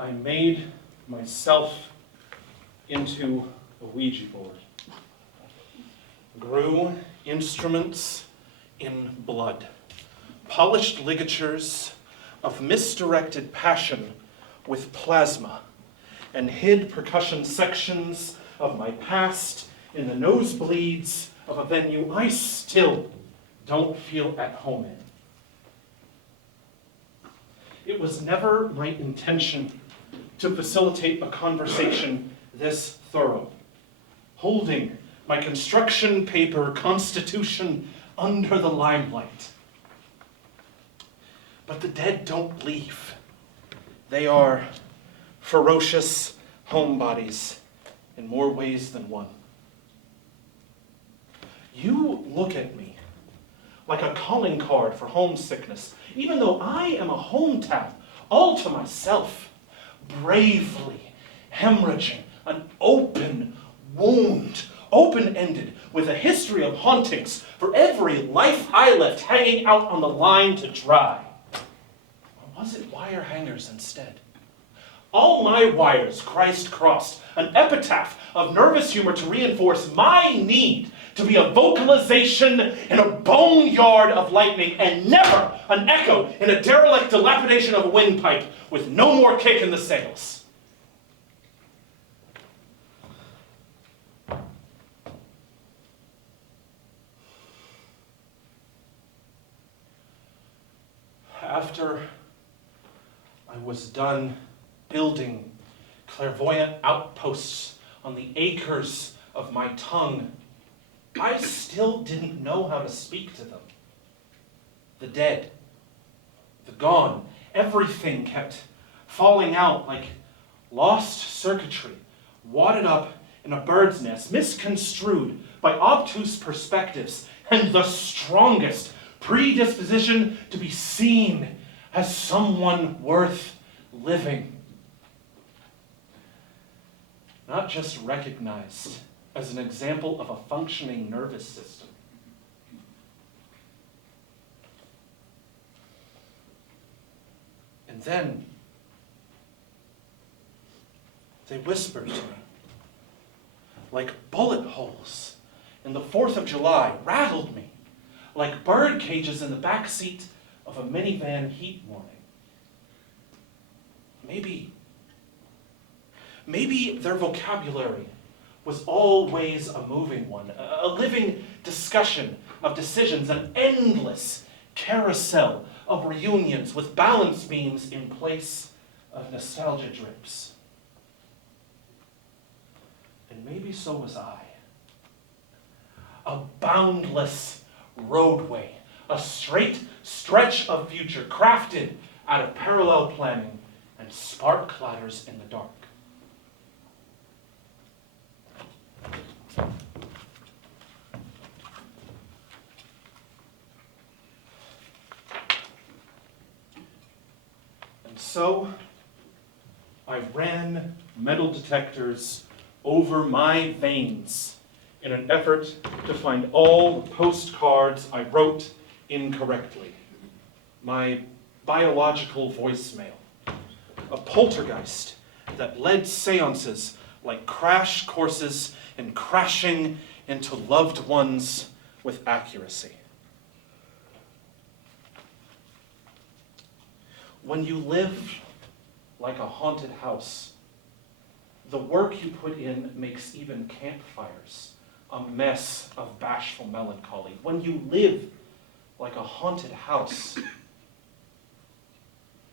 I made myself into a Ouija board. Grew instruments in blood, polished ligatures of misdirected passion with plasma, and hid percussion sections of my past in the nosebleeds of a venue I still don't feel at home in. It was never my intention to facilitate a conversation this thorough, holding my construction paper constitution under the limelight. But the dead don't leave. They are ferocious homebodies in more ways than one. You look at me like a calling card for homesickness, even though I am a home tap all to myself, bravely hemorrhaging an open wound, open-ended, with a history of hauntings for every life I left hanging out on the line to dry. Or was it wire hangers instead? All my wires Christ crossed, an epitaph of nervous humor to reinforce my need to be a vocalization in a boneyard of lightning, and never an echo in a derelict dilapidation of a windpipe with no more kick in the sails. After I was done building clairvoyant outposts on the acres of my tongue, I still didn't know how to speak to them. The dead, the gone, everything kept falling out like lost circuitry, wadded up in a bird's nest, misconstrued by obtuse perspectives, and the strongest predisposition to be seen as someone worth living. Not just recognized as an example of a functioning nervous system. And then they whispered to me, like bullet holes in the 4th of July, rattled me like bird cages in the back seat of a minivan heat warning. Maybe their vocabulary was always a moving one, a living discussion of decisions, an endless carousel of reunions with balance beams in place of nostalgia drips. And maybe so was I. A boundless roadway, a straight stretch of future crafted out of parallel planning and spark clatters in the dark. And so I ran metal detectors over my veins in an effort to find all the postcards I wrote incorrectly. My biological voicemail, a poltergeist that led seances like crash courses in crashing into loved ones with accuracy. When you live like a haunted house, the work you put in makes even campfires a mess of bashful melancholy. When you live like a haunted house,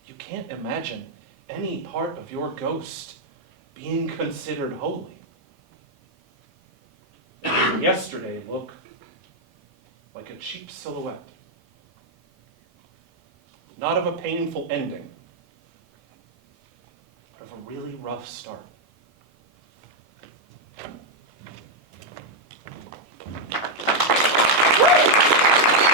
you can't imagine any part of your ghost being considered holy. Yesterday looked like a cheap silhouette. Not of a painful ending, but of a really rough start.